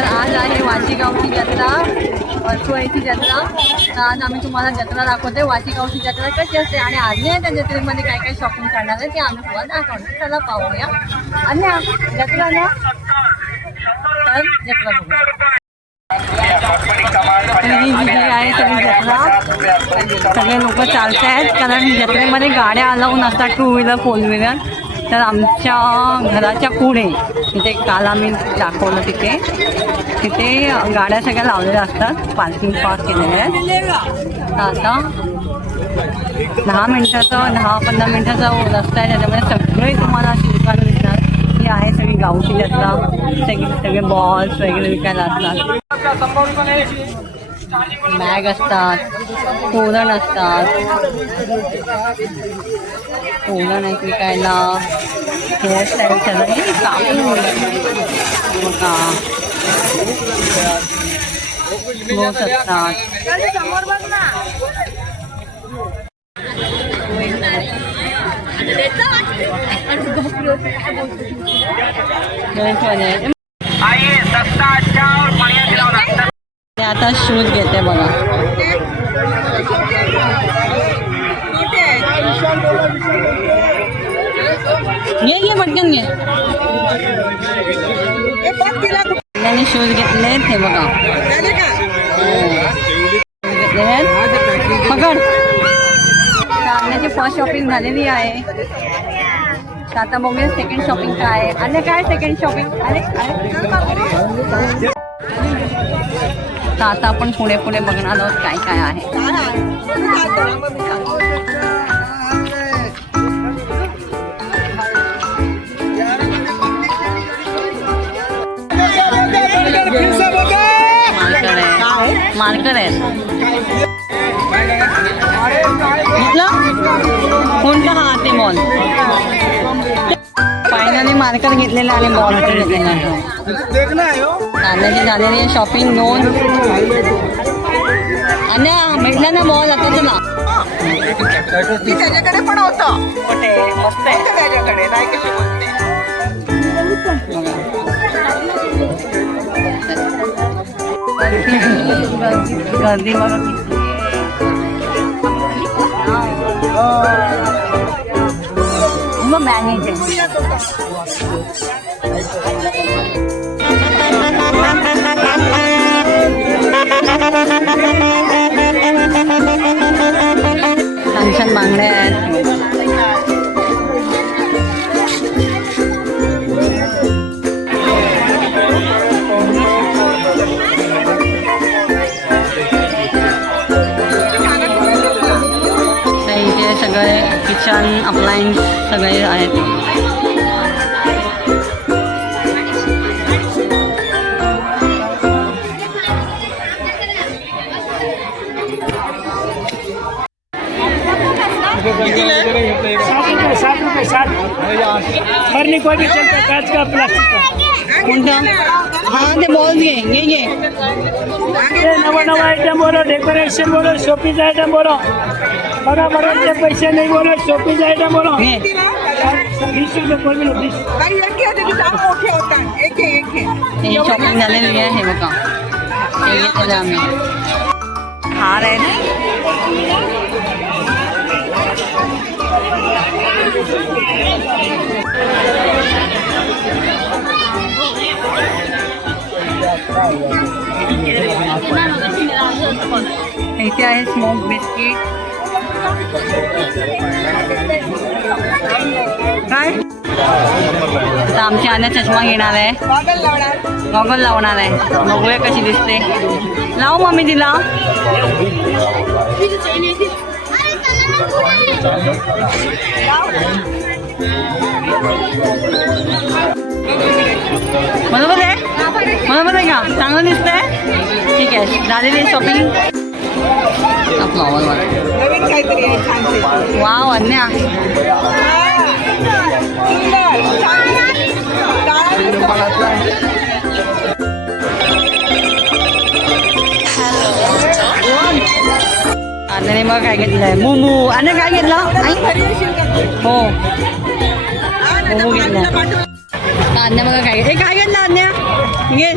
तर आज आहे वाशीगावची जत्रा. वर्सुळीची जत्रा. तर आज आम्ही तुम्हाला जत्रा दाखवते वाशीगावची जत्रा कशी असते आणि आज नाही त्या जत्रेमध्ये काय काय शॉपिंग करणार आहे ते आम्ही तुम्हाला दाखवणार त्याला पाहूया. आणि जत्रा ना तर जत्रा बघूया तर ही जी आहे सगळी जत्रा. सगळे लोक चालत आहेत कारण जत्रेमध्ये गाड्या अलावून असतात टू व्हीलर फोर व्हीलर तर आमच्या घराच्या पुढे तिथे काल आम्ही दाखवलं तिथे तिथे गाड्या सगळ्या लावलेल्या असतात पार्किंग पार्क केलेल्या आहेत. तर आता दहा मिनटाचं दहा पंधरा मिनिटाचा रस्ता आहे त्याच्यामध्ये सगळे तुम्हाला शिकायला मिळतात. दिसणार ही आहे सगळी गावची जत्रा सगळे सगळे बॉल्स वगैरे विकायला असतात. बॅग असतात तोरण असतात. तोरण आहेत विकायला हेअरस्टाईल सगळं कापून बघा. ते आता शूज घेते बघा. घे घे पटकन घे त्यांनी शूज घेतले ते बघा. पकड. कांद्याची फर्स्ट शॉपिंग झालेली आहे. आता बघूया सेकंड शॉपिंग काय आहे. आणि काय सेकंड शॉपिंग अरे आता आपण पुढे पुढे बघणार आहोत काय काय आहे मार्कर आहे घेतलं कोणता हा ते बॉल फायनली मार्कर घेतलेला आणि पण घेतलेला. आहे कांद्याची झालेली आहे शॉपिंग दोन आणि भेटला ना बॉल आता चला त्याच्याकडे पण होतं. होतं त्याच्याकडे नाही कशी बोलते गर्दी बघा किती मग मॅनेज आहे किचन अप्लायन्स सगळे आहेत. साठ साठ रुपये साठ फरनी कोई भी चलता है कांच का प्लास्टिक का। कोणतं हा ते बॉल घे घे घे ये। नवा नवा आइटम बोलो डेकोरेशन बोलो शोपीस आइटम बोलो। बड़ा बड़ा के पैसे नहीं बोलो शोपीस आइटम बोलो। घे बीस रुपये कोई भी लो बीस ही शॉपिंग झालेली आहे हे। बघा हे घेतलेलं आम्ही इथे आहे स्मोक बिस्किट काय? आता आमची आण्या चष्मा घेणार आहे. गॉगल लावणार आहे. बघूया कशी दिसते. लाव मम्मी तिला. बरोबर आहे? बरोबर आहे का? चांगलं दिसतंय? ठीक आहे. झालेली शॉपिंग फ्लॉवर नवीन आहे वाव अन्या अन्याने मग काय घेतलं आहे मुमू अन्या काय घेतलं? आई? हो. मोमो घेतला अन्या मग काय? हे काय घेतलं अन्या? घे.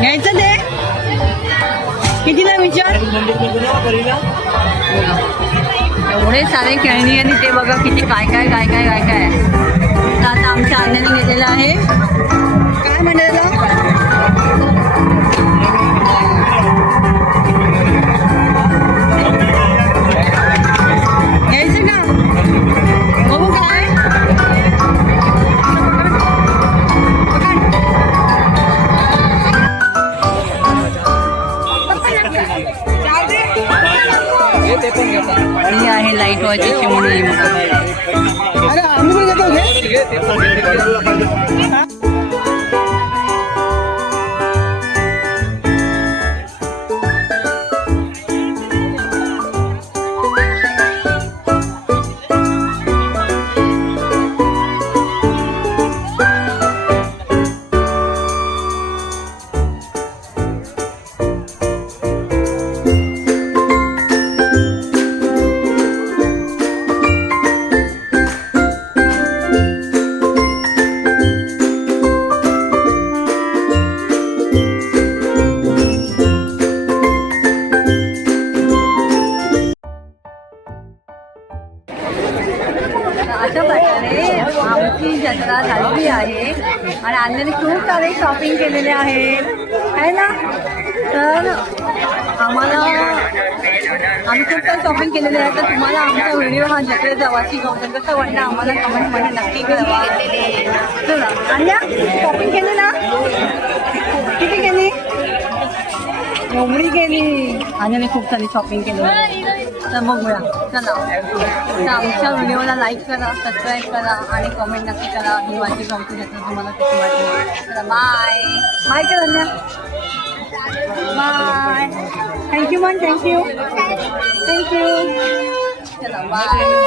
घ्यायचं ते? कितीला विचार? एवढे सारे खेळणी आणि ते बघा किती काय काय काय काय काय काय. तर आता आमच्या अन्याने घेतलेलं आहे. काय म्हणायला ही आहे लाइट वॉचची चिमणी अशा आणि खूप सारे शॉपिंग केलेले आहे. आहे ना? तर आम्हाला आम्ही खूप सारे शॉपिंग केलेले आहे. तर तुम्हाला आमचा व्हिडिओ हा जत्रे जवाची गौतम कसं वाटलं आम्हाला कमेंटमध्ये नक्की कळवा. चला. अन्या शॉपिंग केली ना? किती केली? कोंबडी केली. अन्याने खूप सारी शॉपिंग केली तर बघूया. चला तर आमच्या व्हिडिओला लाईक करा सबस्क्राईब करा आणि कमेंट नक्की करा. ही माझी गमती जाते तुम्हाला कशी वाटली चला बाय बाय करा बाय थँक्यू मन थँक्यू थँक्यू चला बाय